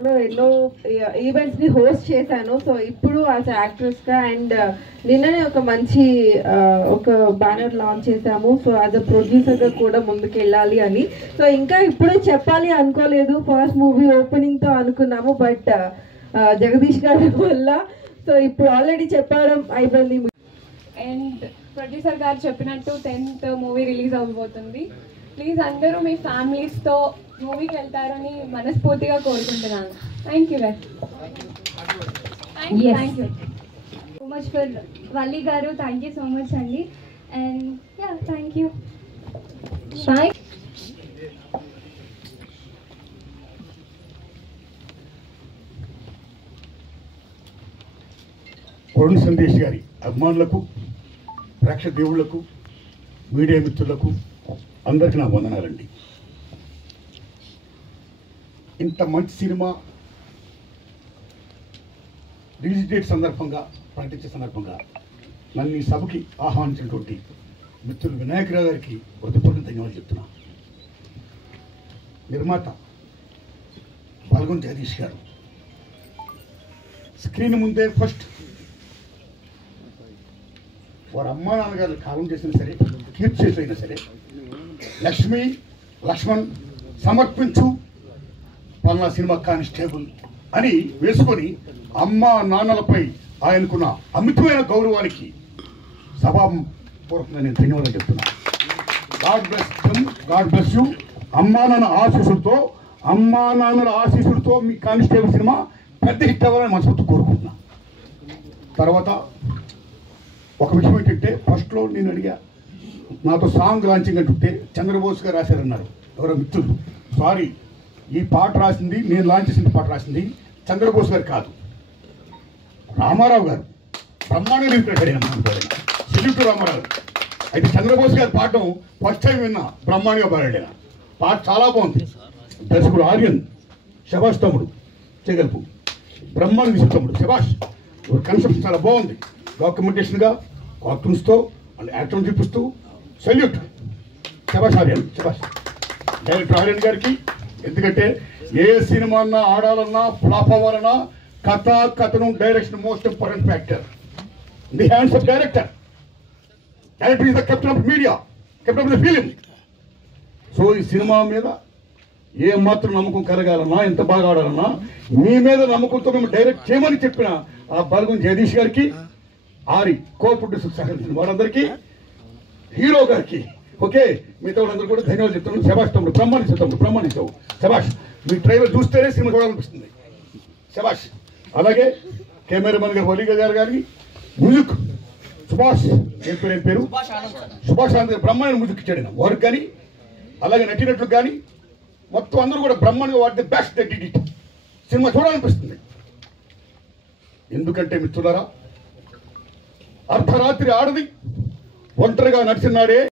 ఎన్నో ఈవెంట్స్ ని హోస్ట్ చేశాను. సో ఇప్పుడు యాజ్ యాక్ట్రెస్ గా అండ్ నిన్ననే ఒక మంచి ఒక బ్యానర్ లాంచ్ చేశాము. సో యాజ్ అ ప్రొడ్యూసర్ గా కూడా ముందుకు వెళ్ళాలి అని. సో ఇంకా ఇప్పుడే చెప్పాలి అనుకోలేదు, ఫస్ట్ మూవీ ఓపెనింగ్ తో అనుకున్నాము, బట్ జగదీష్ గారి వల్ల సో ఇప్పుడు ఆల్రెడీ చెప్పడం అయిపోయింది. అండ్ ప్రొడ్యూసర్ గారు చెప్పినట్టు 10th మూవీ రిలీజ్ అవ్వబోతుంది. ప్లీజ్ అందరూ మీ ఫ్యామిలీస్తో మూవీకి వెళ్తారని మనస్ఫూర్తిగా కోరుకుంటున్నాను. థ్యాంక్ యూ గారు. Thank you so much for Valli గారు. థ్యాంక్ యూ సో మచ్ అండి. And ya thank you. Bye. Varun Sandesh గారి అభిమానులకు, ప్రేక్షక దేవుళ్లకు, మీడియా మిత్రులకు అందరికీ నా వందనాలండి. ఇంత మంచి సినిమా రిలీజ్ డేట్ సందర్భంగా, ప్రకటించే సందర్భంగా నన్ను ఈ సభకి ఆహ్వానించినటువంటి మిత్రులు వినాయకరావు గారికి హృదయపూర్వక ధన్యవాదాలు చెప్తున్నా. నిర్మాత పాల్గొని జగదీష్ గారు స్క్రీన్ ముందే ఫస్ట్ వారు అమ్మా నాన్నగారు కాలం చేసినా సరే, కీర్తి చేసైనా సరే, లక్ష్మి లక్ష్మణ్ సమర్పించు పల్లా సినిమా కానిస్టేబుల్ అని వేసుకొని అమ్మా నాన్నలపై ఆయనకున్న అమితమైన గౌరవానికి సభాపూర్వకంగా నేను ధన్యవాదాలు చెప్తున్నాను. God bless you. అమ్మా నాన్నల ఆశీస్సులతో మీ కానిస్టేబుల్ సినిమా పెద్ద హిట్ అవ్వాలని మనస్ఫూర్తి కోరుకుంటున్నా. తర్వాత ఒక విషయం ఏంటంటే, ఫస్ట్లో నేను అడిగా, నాతో సాంగ్ లాంచింగ్ అంటుంటే చంద్రబోస్ గారు రాశారన్నారు ఎవరో మిత్రులు. సారీ, ఈ పాట రాసింది, నేను లాంచ్ చేసిన పాట రాసింది చంద్రబోస్ గారు కాదు, రామారావు గారు. బ్రహ్మాండంగా చెప్పాడు, సెల్యూట్ రామారావు. అయితే చంద్రబోస్ గారు పాడడం ఫస్ట్ టైం విన్నా, బ్రహ్మాండంగా పాడాడు. పాట చాలా బాగుంది. దర్శకుడు ఆర్యన్, శభాష్ తమ్ముడు, చేయగలుపు బ్రహ్మాండ విషయం తమ్ముడు శభాష్. కన్సెప్ట్ చాలా బాగుంది. డాక్యుమెంటేషన్గా కార్టూన్స్తో వాళ్ళు యాక్టర్ చూపిస్తూ సెల్యూట్. శభాష్ ఆర్యన్, శభాష్. డైరెక్టర్ ఆర్యన్ గారికి, ఎందుకంటే ఏ సినిమా అన్నా ఆడాలన్నా ఫ్లాప్ అవ్వాలన్నా కథనం direction most important factor. The hands of director. Director is the captain of media, captain of the film. So ఈ సినిమా మీద ఏ మాత్రం నమ్మకం కలగాలన్నా, ఎంత బాగా ఆడాలన్నా మీ మీద నమ్మకంతో మేము డైరెక్ట్ చేయమని చెప్పిన ఆ పాల్గొని జగదీష్ గారికి, ఆరి కో ప్రొడ్యూసర్ సహకరించిన వారందరికీ, హీరో గారికి, ఓకే, మిగతా వాళ్ళందరూ కూడా ధన్యవాదాలు చెప్తున్నాను. శభాష్ తమ్ముడు, బ్రహ్మాండించావు శభాష్. మీ ట్రైలర్ చూస్తేనే సినిమా చూడాలనిపిస్తుంది. శభాష్. అలాగే కెమెరామెన్ గారు వలీగా గారు కానీ, మ్యూజిక్ సుభాష్, ఏం పేరు సుభాష్ ఆనంద్, బ్రహ్మాండ మ్యూజిక్ ఇచ్చాడు వారికి కానీ, అలాగే నటినట్లు కానీ మొత్తం అందరూ కూడా బ్రహ్మాండంగా వాడితే బెస్ట్ ఎడిట్ సినిమా చూడాలనిపిస్తుంది. ఎందుకంటే మిత్రులారా, అర్ధరాత్రి ఆడది ఒంటరిగా నడిచినాడే